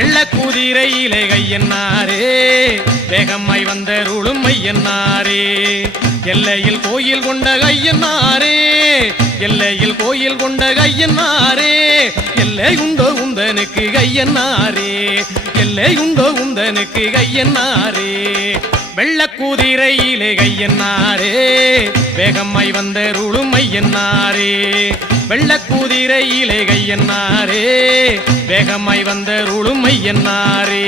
வெள்ள குதிரையிலே கையன்னாரே வேகமாய் வந்தருளும் ஐயன்னாரே எல்லையில் கோயில் கொண்ட கையன்னாரே எல்லையில் கோயில் கொண்ட கையன்னாரே எல்லை உண்டோ உந்தனுக்கு கையன்னாரே எல்லை உண்டோ உந்தனுக்கு கையன்னாரே வெள்ள குதிரையிலே கையன்னாரே வேகமாய் வந்தருளும் ஐயன்னாரே வெள்ள குதிரையிலே கையன்னாரே வேகமாய் வந்தருளும் ஐயன்னாரே